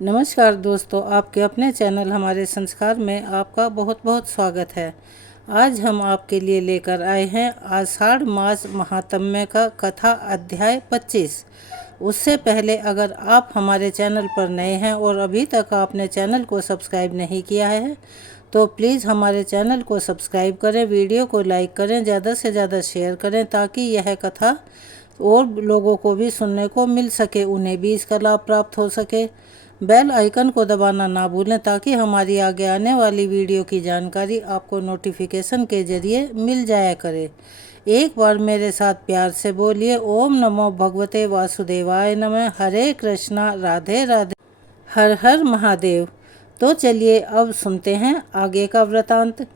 नमस्कार दोस्तों, आपके अपने चैनल हमारे संस्कार में आपका बहुत बहुत स्वागत है। आज हम आपके लिए लेकर आए हैं आषाढ़ मास महात्म्य का कथा अध्याय 25। उससे पहले अगर आप हमारे चैनल पर नए हैं और अभी तक आपने चैनल को सब्सक्राइब नहीं किया है तो प्लीज़ हमारे चैनल को सब्सक्राइब करें, वीडियो को लाइक करें, ज़्यादा से ज़्यादा शेयर करें ताकि यह कथा और लोगों को भी सुनने को मिल सके, उन्हें भी इसका लाभ प्राप्त हो सके। बेल आइकन को दबाना ना भूलें ताकि हमारी आगे आने वाली वीडियो की जानकारी आपको नोटिफिकेशन के जरिए मिल जाया करे। एक बार मेरे साथ प्यार से बोलिए, ओम नमो भगवते वासुदेवाय नमः। हरे कृष्णा, राधे राधे, हर हर महादेव। तो चलिए अब सुनते हैं आगे का वृतांत।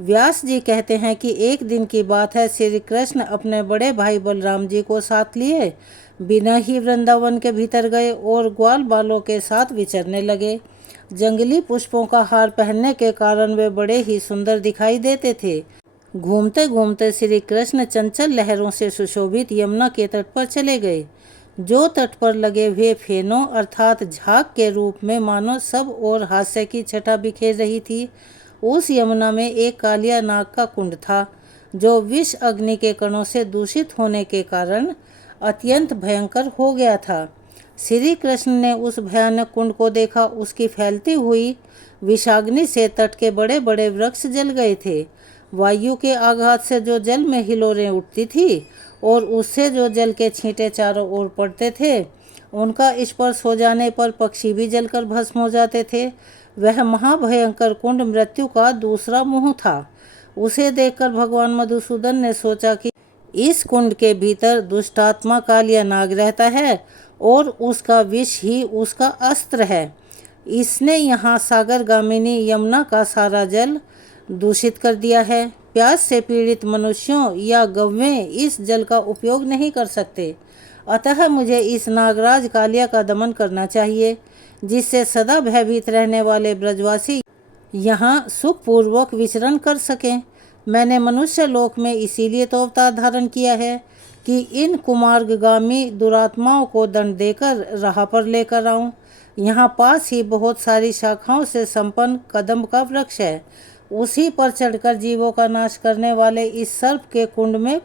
व्यास जी कहते हैं कि एक दिन की बात है, श्री कृष्ण अपने बड़े भाई बलराम जी को साथ लिए बिना ही वृंदावन के भीतर गए और ग्वाल बालों के साथ विचरने लगे। जंगली पुष्पों का हार पहनने के कारण वे बड़े ही सुंदर दिखाई देते थे। घूमते घूमते श्री कृष्ण चंचल लहरों से सुशोभित यमुना के तट पर चले गए, जो तट पर लगे हुए फेनों अर्थात झाग के रूप में मानो सब और हास्य की छटा बिखेर रही थी। उस यमुना में एक कालिया नाग का कुंड था, जो विष अग्नि के कणों से दूषित होने के कारण अत्यंत भयंकर हो गया था। श्री कृष्ण ने उस भयानक कुंड को देखा। उसकी फैलती हुई विषाग्नि से तट के बड़े बड़े वृक्ष जल गए थे। वायु के आघात से जो जल में हिलोरें उठती थी और उससे जो जल के छींटे चारों ओर पड़ते थे, उनका स्पर्श हो जाने पर पक्षी भी जलकर भस्म हो जाते थे। वह महाभयंकर कुंड मृत्यु का दूसरा मुंह था। उसे देखकर भगवान मधुसूदन ने सोचा कि इस कुंड के भीतर दुष्टात्मा कालिया नाग रहता है और उसका विष ही उसका अस्त्र है। इसने यहाँ सागरगामिनी यमुना का सारा जल दूषित कर दिया है। प्यास से पीड़ित मनुष्यों या गौवें इस जल का उपयोग नहीं कर सकते। अतः मुझे इस नागराज कालिया का दमन करना चाहिए, जिससे सदा भयभीत रहने वाले ब्रजवासी यहाँ सुखपूर्वक विचरण कर सकें। मैंने मनुष्य लोक में इसीलिए तो अवतार धारण किया है कि इन कुमार्गामी दुरात्माओं को दंड देकर राह पर लेकर आऊं। यहाँ पास ही बहुत सारी शाखाओं से संपन्न कदम्ब का वृक्ष है। उसी पर चढ़कर जीवों का नाश करने वाले इस सर्प के कुंड में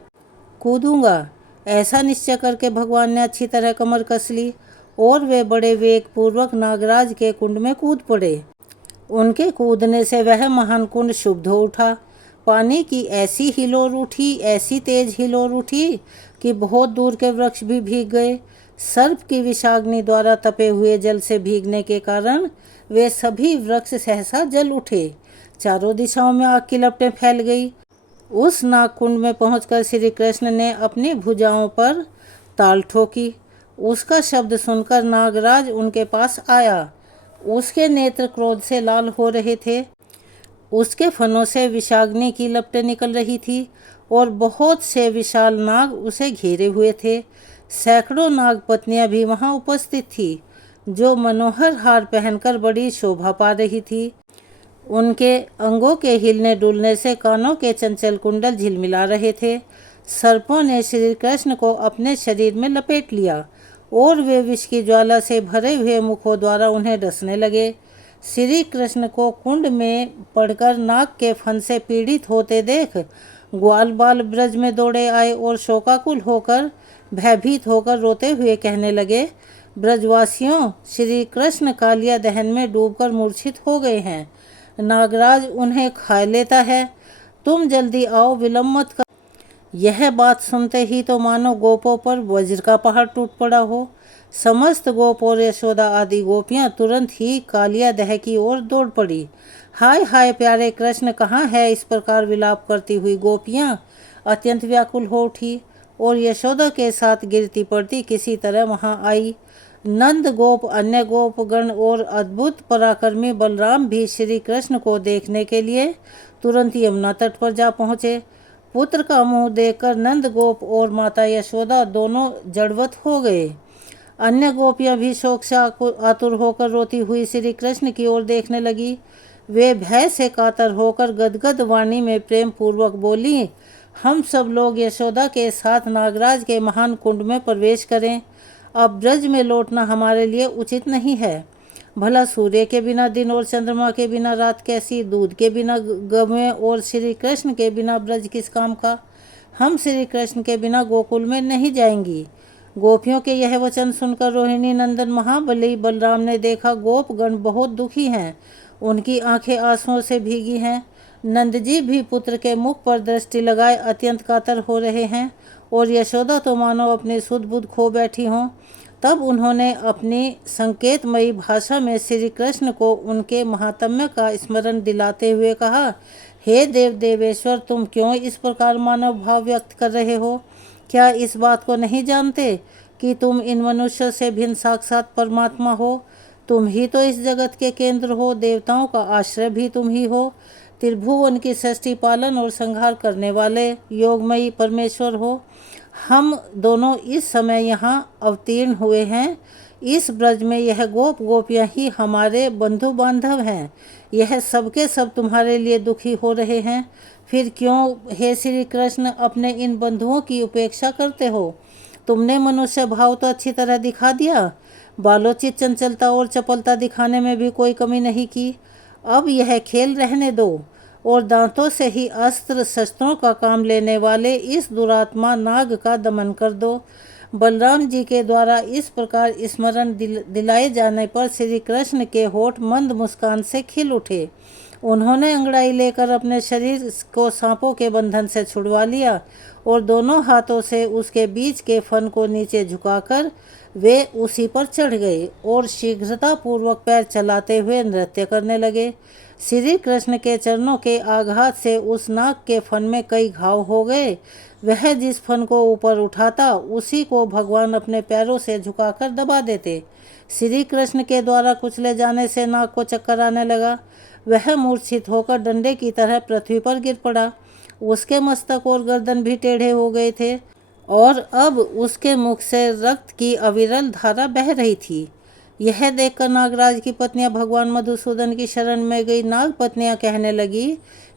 कूदूंगा। ऐसा निश्चय करके भगवान ने अच्छी तरह कमर कस ली और वे बड़े वेग पूर्वक नागराज के कुंड में कूद पड़े। उनके कूदने से वह महान कुंड शुद्ध हो उठा। पानी की ऐसी हिलोर उठी, ऐसी तेज हिलोर उठी कि बहुत दूर के वृक्ष भी भीग गए। सर्प की विषाग्नि द्वारा तपे हुए जल से भीगने के कारण वे सभी वृक्ष सहसा जल उठे। चारों दिशाओं में आग की लपटें फैल गई। उस नागकुंड में पहुंचकर श्री कृष्ण ने अपनी भुजाओं पर ताल ठोकी। उसका शब्द सुनकर नागराज उनके पास आया। उसके नेत्र क्रोध से लाल हो रहे थे। उसके फनों से विषाग्नि की लपटें निकल रही थी और बहुत से विशाल नाग उसे घेरे हुए थे। सैकड़ों नाग पत्नियां भी वहां उपस्थित थी, जो मनोहर हार पहनकर बड़ी शोभा पा रही थी। उनके अंगों के हिलने डुलने से कानों के चंचल कुंडल झिलमिला रहे थे। सर्पों ने श्री कृष्ण को अपने शरीर में लपेट लिया और वे विष की ज्वाला से भरे हुए मुखों द्वारा उन्हें डसने लगे। श्री कृष्ण को कुंड में पड़कर नाग के फन से पीड़ित होते देख ग्वाल बाल ब्रज में दौड़े आए और शोकाकुल होकर भयभीत होकर रोते हुए कहने लगे, ब्रजवासियों, श्री कृष्ण कालिया दहन में डूबकर मूर्छित हो गए हैं। नागराज उन्हें खा लेता है। तुम जल्दी आओ, विलंब मत कर। यह बात सुनते ही तो मानो गोपों पर वज्र का पहाड़ टूट पड़ा हो। समस्त गोप और यशोदा आदि गोपियां तुरंत ही कालिया दह की ओर दौड़ पड़ी। हाय हाय प्यारे कृष्ण कहाँ है, इस प्रकार विलाप करती हुई गोपियां अत्यंत व्याकुल हो उठी और यशोदा के साथ गिरती पड़ती किसी तरह वहां आई। नंद गोप, अन्य गोपगण और अद्भुत पराक्रमी बलराम भी श्री कृष्ण को देखने के लिए तुरंत यमुना तट पर जा पहुँचे। पुत्र का मुंह देखकर नंद गोप और माता यशोदा दोनों जड़वत हो गए। अन्य गोपियां भी शोक से आतुर होकर रोती हुई श्री कृष्ण की ओर देखने लगी। वे भय से कातर होकर गदगद वाणी में प्रेम पूर्वक बोली, हम सब लोग यशोदा के साथ नागराज के महान कुंड में प्रवेश करें। अब ब्रज में लौटना हमारे लिए उचित नहीं है। भला सूर्य के बिना दिन और चंद्रमा के बिना रात कैसी, दूध के बिना गवें और श्री कृष्ण के बिना ब्रज किस काम का। हम श्री कृष्ण के बिना गोकुल में नहीं जाएंगी। गोपियों के यह वचन सुनकर रोहिणी नंदन महाबली बलराम ने देखा गोपगण बहुत दुखी हैं, उनकी आंखें आंसुओं से भीगी हैं। नंद जी भी पुत्र के मुख पर दृष्टि लगाए अत्यंत कातर हो रहे हैं और यशोदा तो मानो अपनी सुध बुध खो बैठी हों। तब उन्होंने अपनी संकेतमयी भाषा में श्री कृष्ण को उनके महात्म्य का स्मरण दिलाते हुए कहा, हे देव देवेश्वर, तुम क्यों इस प्रकार मानव भाव व्यक्त कर रहे हो? क्या इस बात को नहीं जानते कि तुम इन मनुष्यों से भिन्न साक्षात परमात्मा हो? तुम ही तो इस जगत के केंद्र हो, देवताओं का आश्रय भी तुम ही हो, त्रिभुवन की सृष्टि पालन और संहार करने वाले योगमयी परमेश्वर हो। हम दोनों इस समय यहाँ अवतीर्ण हुए हैं। इस ब्रज में यह गोप गोपियाँ ही हमारे बंधु बांधव हैं। यह सबके सब तुम्हारे लिए दुखी हो रहे हैं। फिर क्यों हे श्री कृष्ण अपने इन बंधुओं की उपेक्षा करते हो? तुमने मनुष्य भाव तो अच्छी तरह दिखा दिया, बालोचित चंचलता और चपलता दिखाने में भी कोई कमी नहीं की। अब यह खेल रहने दो और दांतों से ही अस्त्र शस्त्रों का काम लेने वाले इस दुरात्मा नाग का दमन कर दो। बलराम जी के द्वारा इस प्रकार स्मरण दिलाए जाने पर श्री कृष्ण के होठ मंद मुस्कान से खिल उठे। उन्होंने अंगड़ाई लेकर अपने शरीर को सांपों के बंधन से छुड़वा लिया और दोनों हाथों से उसके बीच के फन को नीचे झुकाकर वे उसी पर चढ़ गए और शीघ्रता पूर्वक पैर चलाते हुए नृत्य करने लगे। श्री कृष्ण के चरणों के आघात से उस नाग के फन में कई घाव हो गए। वह जिस फन को ऊपर उठाता उसी को भगवान अपने पैरों से झुकाकर दबा देते। श्री कृष्ण के द्वारा कुचले जाने से नाग को चक्कर आने लगा। वह मूर्छित होकर डंडे की तरह पृथ्वी पर गिर पड़ा। उसके मस्तक और गर्दन भी टेढ़े हो गए थे और अब उसके मुख से रक्त की अविरल धारा बह रही थी। यह देखकर नागराज की पत्नियां भगवान मधुसूदन की शरण में गई नाग पत्नियां कहने लगी,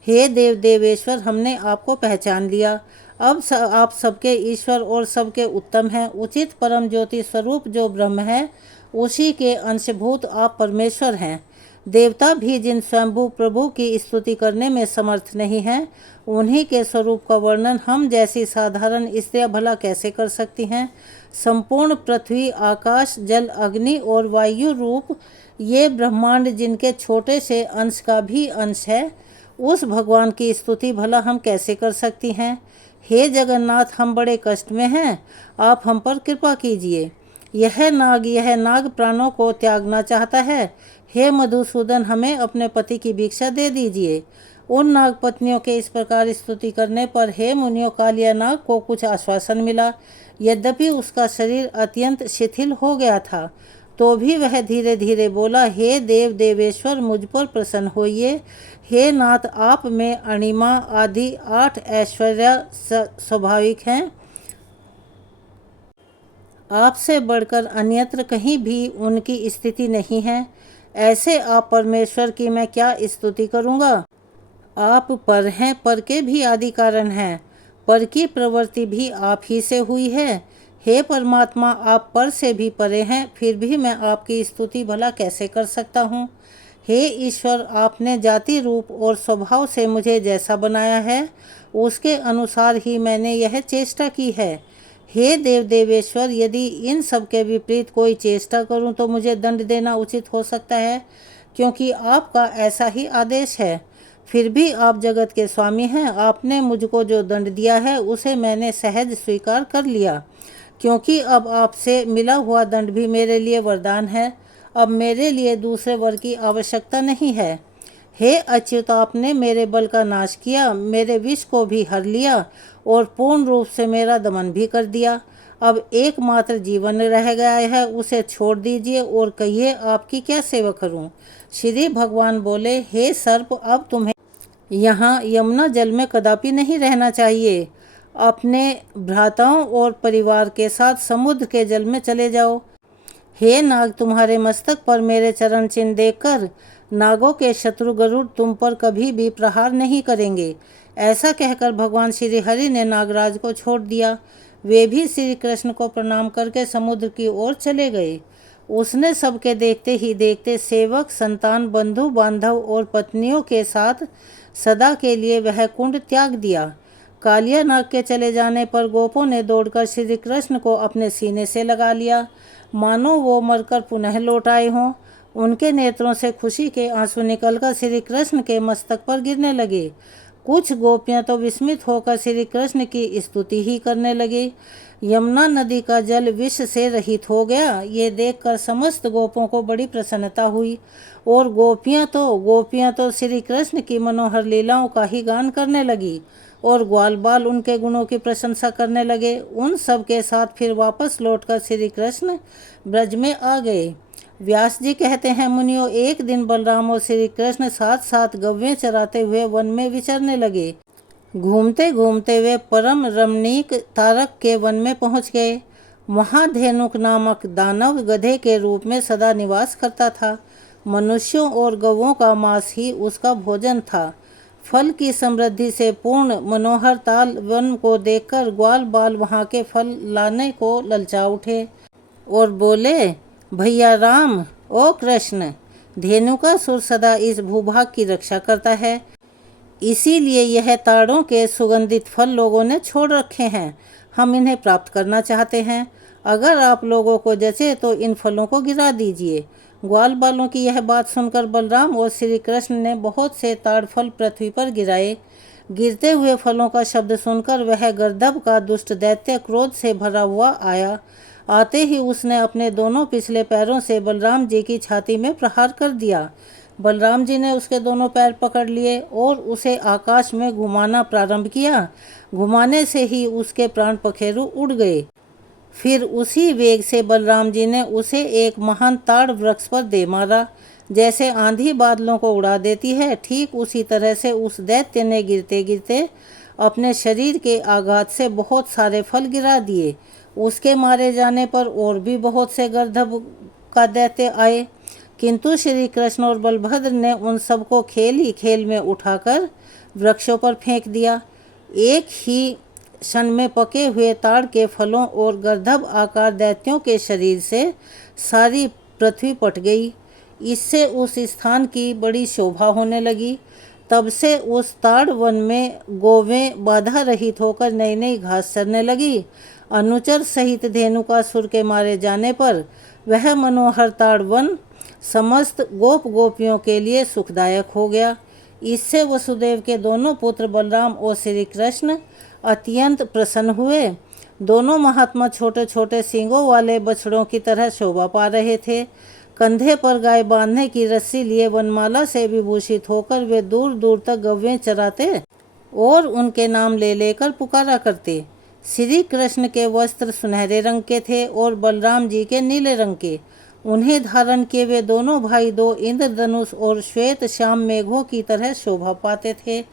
हे देव देवेश्वर, हमने आपको पहचान लिया। अब आप सबके ईश्वर और सबके उत्तम हैं। उचित परम ज्योति स्वरूप जो ब्रह्म है, उसी के अंशभूत आप परमेश्वर हैं। देवता भी जिन स्वयंभू प्रभु की स्तुति करने में समर्थ नहीं हैं, उन्हीं के स्वरूप का वर्णन हम जैसी साधारण स्त्रियां भला कैसे कर सकती हैं। संपूर्ण पृथ्वी, आकाश, जल, अग्नि और वायु रूप ये ब्रह्मांड जिनके छोटे से अंश का भी अंश है, उस भगवान की स्तुति भला हम कैसे कर सकती हैं। हे जगन्नाथ, हम बड़े कष्ट में हैं, आप हम पर कृपा कीजिए। यह नाग प्राणों को त्यागना चाहता है। हे मधुसूदन, हमें अपने पति की भिक्षा दे दीजिए। उन नाग पत्नियों के इस प्रकार स्तुति करने पर हे मुनियों, कालिया नाग को कुछ आश्वासन मिला। यद्यपि उसका शरीर अत्यंत शिथिल हो गया था, तो भी वह धीरे धीरे बोला, हे देव देवेश्वर, मुझ पर प्रसन्न होइए। हे नाथ, आप में अणिमा आदि 8 ऐश्वर्य स्वाभाविक हैं। आपसे बढ़कर अन्यत्र कहीं भी उनकी स्थिति नहीं है। ऐसे आप परमेश्वर की मैं क्या स्तुति करूँगा। आप पर हैं, पर के भी आदि कारण हैं। पर की प्रवृत्ति भी आप ही से हुई है। हे परमात्मा, आप पर से भी परे हैं, फिर भी मैं आपकी स्तुति भला कैसे कर सकता हूँ। हे ईश्वर, आपने जाति रूप और स्वभाव से मुझे जैसा बनाया है, उसके अनुसार ही मैंने यह चेष्टा की है। हे देव देवेश्वर, यदि इन सब के विपरीत कोई चेष्टा करूं तो मुझे दंड देना उचित हो सकता है, क्योंकि आपका ऐसा ही आदेश है। फिर भी आप जगत के स्वामी हैं। आपने मुझको जो दंड दिया है उसे मैंने सहज स्वीकार कर लिया, क्योंकि अब आपसे मिला हुआ दंड भी मेरे लिए वरदान है। अब मेरे लिए दूसरे वर की आवश्यकता नहीं है। हे अच्युत, आपने मेरे बल का नाश किया, मेरे विष को भी हर लिया और पूर्ण रूप से मेरा दमन भी कर दिया। अब एकमात्र जीवन रह गया है, उसे छोड़ दीजिए और कहिए आपकी क्या सेवा करूं। श्री भगवान बोले, हे सर्प, अब तुम्हें यहाँ यमुना जल में कदापि नहीं रहना चाहिए। अपने भ्राताओं और परिवार के साथ समुद्र के जल में चले जाओ। हे नाग, तुम्हारे मस्तक पर मेरे चरण चिन्ह देखकर नागों के शत्रु गरुड़ तुम पर कभी भी प्रहार नहीं करेंगे। ऐसा कहकर भगवान श्री हरि ने नागराज को छोड़ दिया। वे भी श्री कृष्ण को प्रणाम करके समुद्र की ओर चले गए। उसने सबके देखते ही देखते सेवक, संतान, बंधु बांधव और पत्नियों के साथ सदा के लिए वह कुंड त्याग दिया। कालिया नाग के चले जाने पर गोपों ने दौड़कर श्री कृष्ण को अपने सीने से लगा लिया, मानो वो मरकर पुनः लौट आए हों। उनके नेत्रों से खुशी के आंसू निकलकर श्री कृष्ण के मस्तक पर गिरने लगे। कुछ गोपियां तो विस्मित होकर श्री कृष्ण की स्तुति ही करने लगी। यमुना नदी का जल विष से रहित हो गया, ये देखकर समस्त गोपों को बड़ी प्रसन्नता हुई और गोपियां तो श्री कृष्ण की मनोहर लीलाओं का ही गान करने लगी और ग्वाल बाल उनके गुणों की प्रशंसा करने लगे। उन सब के साथ फिर वापस लौटकर श्री कृष्ण ब्रज में आ गए। व्यास जी कहते हैं, मुनियों, एक दिन बलराम और श्री कृष्ण साथ साथ गव्वें चराते हुए वन में विचरने लगे। घूमते घूमते वे परम रमणीक तारक के वन में पहुंच गए। वहां धेनुक नामक दानव गधे के रूप में सदा निवास करता था। मनुष्यों और गौओं का मांस ही उसका भोजन था। फल की समृद्धि से पूर्ण मनोहर ताल वन को देखकर ग्वाल बाल वहां के फल लाने को ललचा उठे और बोले, भैया राम, ओ कृष्ण, धेनु का सुर सदा इस भूभाग की रक्षा करता है, इसीलिए यह ताड़ों के सुगंधित फल लोगों ने छोड़ रखे हैं। हम इन्हें प्राप्त करना चाहते हैं। अगर आप लोगों को जचे तो इन फलों को गिरा दीजिए। ग्वाल बालों की यह बात सुनकर बलराम और श्री कृष्ण ने बहुत से ताड़ फल पृथ्वी पर गिराए। गिरते हुए फलों का शब्द सुनकर वह गर्दभ का दुष्ट दैत्य क्रोध से भरा हुआ आया। आते ही उसने अपने दोनों पिछले पैरों से बलराम जी की छाती में प्रहार कर दिया। बलराम जी ने उसके दोनों पैर पकड़ लिए और उसे आकाश में घुमाना प्रारंभ किया। घुमाने से ही उसके प्राण पखेरु उड़ गए। फिर उसी वेग से बलराम जी ने उसे एक महान ताड़ वृक्ष पर दे मारा। जैसे आंधी बादलों को उड़ा देती है, ठीक उसी तरह से उस दैत्य ने गिरते गिरते अपने शरीर के आघात से बहुत सारे फल गिरा दिए। उसके मारे जाने पर और भी बहुत से गर्दभ का दैत्य आए, किंतु श्री कृष्ण और बलभद्र ने उन सबको खेल ही खेल में उठाकर वृक्षों पर फेंक दिया। एक ही क्षण में पके हुए ताड़ के फलों और गर्दभ आकार दैत्यों के शरीर से सारी पृथ्वी पट गई। इससे उस स्थान की बड़ी शोभा होने लगी। तब से उस ताड़ वन में गोवें बाधा रहित होकर नई नई घास चरने लगी। अनुचर सहित धेनुकासुर के मारे जाने पर वह मनोहर ताड़ वन समस्त गोप गोपियों के लिए सुखदायक हो गया। इससे वसुदेव के दोनों पुत्र बलराम और श्री कृष्ण अत्यंत प्रसन्न हुए। दोनों महात्मा छोटे छोटे सींगों वाले बछड़ों की तरह शोभा पा रहे थे। कंधे पर गाय बांधने की रस्सी लिए वनमाला से विभूषित होकर वे दूर दूर तक गव्वें चराते और उनके नाम ले लेकर पुकारा करते। श्री कृष्ण के वस्त्र सुनहरे रंग के थे और बलराम जी के नीले रंग के। उन्हें धारण किए वे दोनों भाई दो इंद्रधनुष और श्वेत श्याम मेघों की तरह शोभा पाते थे।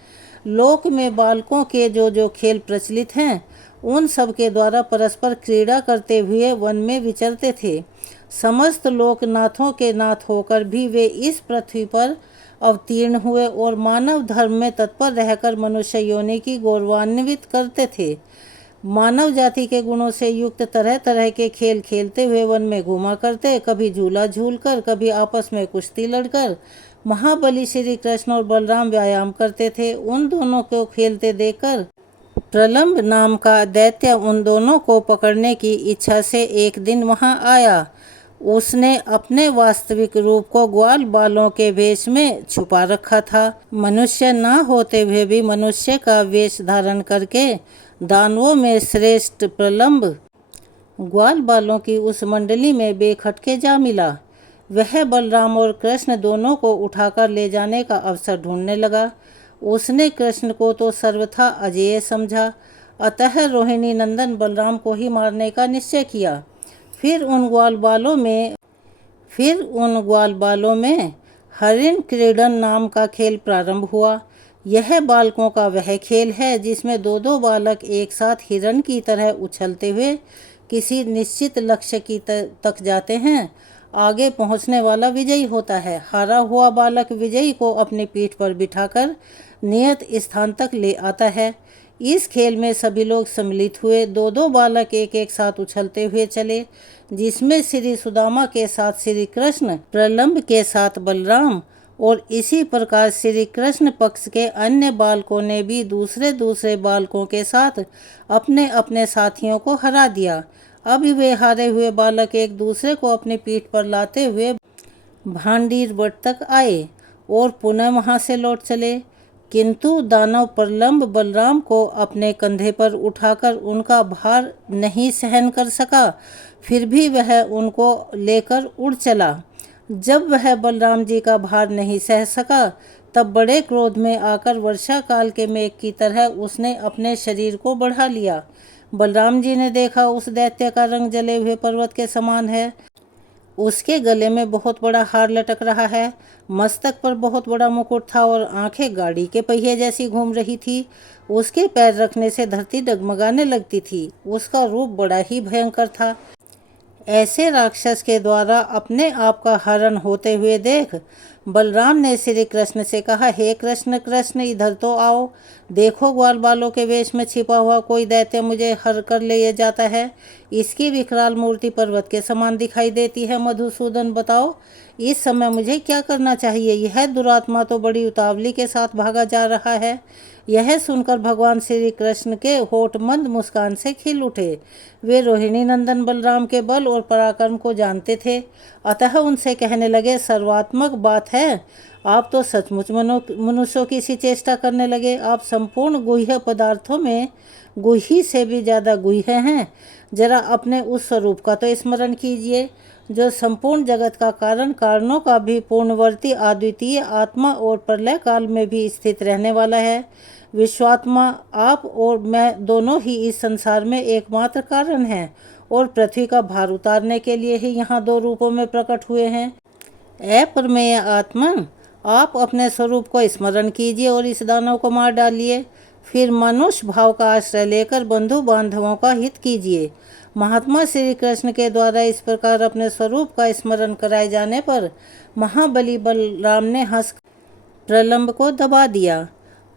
लोक में बालकों के जो खेल प्रचलित हैं, उन सब के द्वारा परस्पर क्रीड़ा करते हुए वन में विचरते थे। समस्त लोक नाथों के नाथ होकर भी वे इस पृथ्वी पर अवतीर्ण हुए और मानव धर्म में तत्पर रहकर मनुष्य योनि की गौरवान्वित करते थे। मानव जाति के गुणों से युक्त तरह तरह के खेल खेलते हुए वन में घूमा करते, कभी झूला झूलकर, कभी आपस में कुश्ती लड़कर महाबली श्री कृष्ण और बलराम व्यायाम करते थे। उन दोनों को खेलते देखकर प्रलंब नाम का दैत्य उन दोनों को पकड़ने की इच्छा से एक दिन वहां आया। उसने अपने वास्तविक रूप को ग्वाल बालों के वेश में छुपा रखा था। मनुष्य न होते हुए भी मनुष्य का वेश धारण करके दानवों में श्रेष्ठ प्रलंब ग्वाल बालों की उस मंडली में बेखटके जा मिला। वह बलराम और कृष्ण दोनों को उठाकर ले जाने का अवसर ढूंढने लगा। उसने कृष्ण को तो सर्वथा अजेय समझा, अतः रोहिणी नंदन बलराम को ही मारने का निश्चय किया। फिर उन ग्वाल बालों में हरिण क्रीडन नाम का खेल प्रारंभ हुआ। यह बालकों का वह खेल है जिसमें दो दो बालक एक साथ हिरण की तरह उछलते हुए किसी निश्चित लक्ष्य की तक जाते हैं। आगे पहुंचने वाला विजयी होता है। हारा हुआ बालक विजयी को अपनी पीठ पर बिठाकर नियत स्थान तक ले आता है। इस खेल में सभी लोग सम्मिलित हुए। दो दो बालक एक एक साथ उछलते हुए चले, जिसमें श्री सुदामा के साथ श्री कृष्ण, प्रलंब के साथ बलराम, और इसी प्रकार श्री कृष्ण पक्ष के अन्य बालकों ने भी दूसरे दूसरे बालकों के साथ अपने अपने साथियों को हरा दिया। अब वे हारे हुए बालक एक दूसरे को अपनी पीठ पर लाते हुए भांडीर वट तक आए और पुनः वहां से लौट चले, किंतु दानव प्रलंब बलराम को अपने कंधे पर उठाकर उनका भार नहीं सहन कर सका। फिर भी वह उनको लेकर उड़ चला। जब वह बलराम जी का भार नहीं सह सका, तब बड़े क्रोध में आकर वर्षा काल के मेघ की तरह उसने अपने शरीर को बढ़ा लिया। बलराम जी ने देखा उस दैत्य का रंग जले हुए पर्वत के समान है। उसके गले में बहुत बड़ा हार लटक रहा है, मस्तक पर बहुत बड़ा मुकुट था और आंखें गाड़ी के पहिए जैसी घूम रही थी। उसके पैर रखने से धरती डगमगाने लगती थी। उसका रूप बड़ा ही भयंकर था। ऐसे राक्षस के द्वारा अपने आप का हरण होते हुए देख बलराम ने श्री कृष्ण से कहा, हे कृष्ण कृष्ण, इधर तो आओ। देखो, ग्वाल बालों के वेश में छिपा हुआ कोई दैत्य मुझे हर कर ले जाता है। इसकी विकराल मूर्ति पर्वत के समान दिखाई देती है। मधुसूदन, बताओ इस समय मुझे क्या करना चाहिए? यह दुरात्मा तो बड़ी उतावली के साथ भागा जा रहा है। यह सुनकर भगवान श्री कृष्ण के होठ मंद मुस्कान से खिल उठे। वे रोहिणी नंदन बलराम के बल और पराक्रम को जानते थे, अतः उनसे कहने लगे, सर्वात्मक बात है, आप तो सचमुच मनुष्यों की सी चेष्टा करने लगे। आप संपूर्ण गुह्य पदार्थों में गुही से भी ज़्यादा गुह्य हैं। जरा अपने उस स्वरूप का तो स्मरण कीजिए, जो संपूर्ण जगत का कारण, कारणों का भी पूर्णवर्ती, अद्वितीय आत्मा और प्रलय काल में भी स्थित रहने वाला है। विश्वात्मा आप और मैं दोनों ही इस संसार में एकमात्र कारण हैं और पृथ्वी का भार उतारने के लिए ही यहाँ दो रूपों में प्रकट हुए हैं। अप्रमेय आत्मन, आप अपने स्वरूप को स्मरण कीजिए और इस दानव को मार डालिए। फिर मनुष्य भाव का आश्रय लेकर बंधु बांधवों का हित कीजिए। महात्मा श्री कृष्ण के द्वारा इस प्रकार अपने स्वरूप का स्मरण कराए जाने पर महाबली बलराम ने हंस प्रलंब को दबा दिया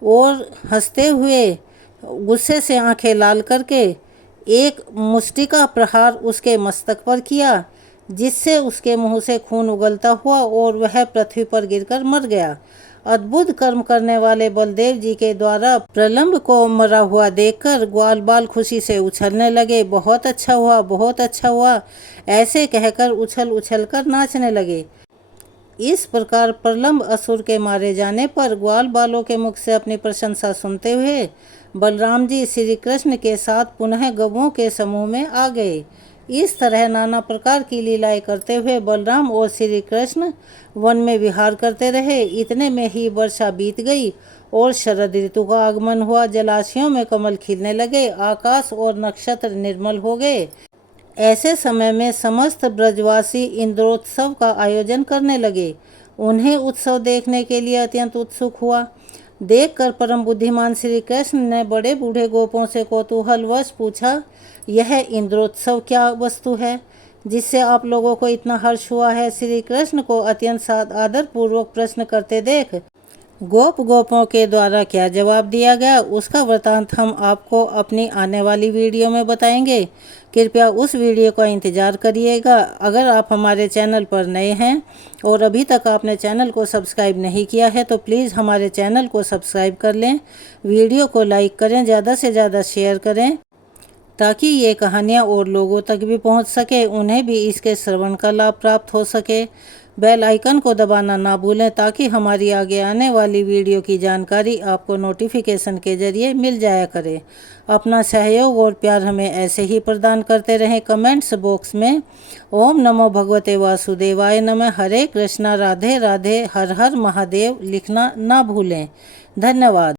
और हंसते हुए गुस्से से आंखें लाल करके एक मुष्टि का प्रहार उसके मस्तक पर किया, जिससे उसके मुंह से खून उगलता हुआ और वह पृथ्वी पर गिरकर मर गया। अद्भुत कर्म करने वाले बलदेव जी के द्वारा प्रलंब को मरा हुआ देखकर ग्वाल बाल खुशी से उछलने लगे। बहुत अच्छा हुआ, बहुत अच्छा हुआ, ऐसे कहकर उछल उछल कर नाचने लगे। इस प्रकार प्रलंब असुर के मारे जाने पर ग्वाल बालों के मुख से अपनी प्रशंसा सुनते हुए बलराम जी श्री कृष्ण के साथ पुनः गवों के समूह में आ गए। इस तरह नाना प्रकार की लीलाएं करते हुए बलराम और श्री कृष्ण वन में विहार करते रहे। इतने में ही वर्षा बीत गई और शरद ऋतु का आगमन हुआ। जलाशयों में कमल खिलने लगे, आकाश और नक्षत्र निर्मल हो गए। ऐसे समय में समस्त ब्रजवासी इंद्रोत्सव का आयोजन करने लगे। उन्हें उत्सव देखने के लिए अत्यंत उत्सुक हुआ। देखकर परम बुद्धिमान श्री कृष्ण ने बड़े बूढ़े गोपों से कौतूहलवश पूछा, यह इंद्रोत्सव क्या वस्तु है जिससे आप लोगों को इतना हर्ष हुआ है? श्री कृष्ण को अत्यंत आदर पूर्वक प्रश्न करते देख गोपों के द्वारा क्या जवाब दिया गया, उसका वृतांत हम आपको अपनी आने वाली वीडियो में बताएंगे। कृपया उस वीडियो का इंतज़ार करिएगा। अगर आप हमारे चैनल पर नए हैं और अभी तक आपने चैनल को सब्सक्राइब नहीं किया है तो प्लीज़ हमारे चैनल को सब्सक्राइब कर लें। वीडियो को लाइक करें, ज़्यादा से ज़्यादा शेयर करें ताकि ये कहानियाँ और लोगों तक भी पहुँच सके, उन्हें भी इसके श्रवण का लाभ प्राप्त हो सके। बेल आइकन को दबाना ना भूलें ताकि हमारी आगे आने वाली वीडियो की जानकारी आपको नोटिफिकेशन के जरिए मिल जाया करे। अपना सहयोग और प्यार हमें ऐसे ही प्रदान करते रहें। कमेंट्स बॉक्स में ओम नमो भगवते वासुदेवाय नमः, हरे कृष्णा, राधे राधे, हर हर महादेव लिखना ना भूलें। धन्यवाद।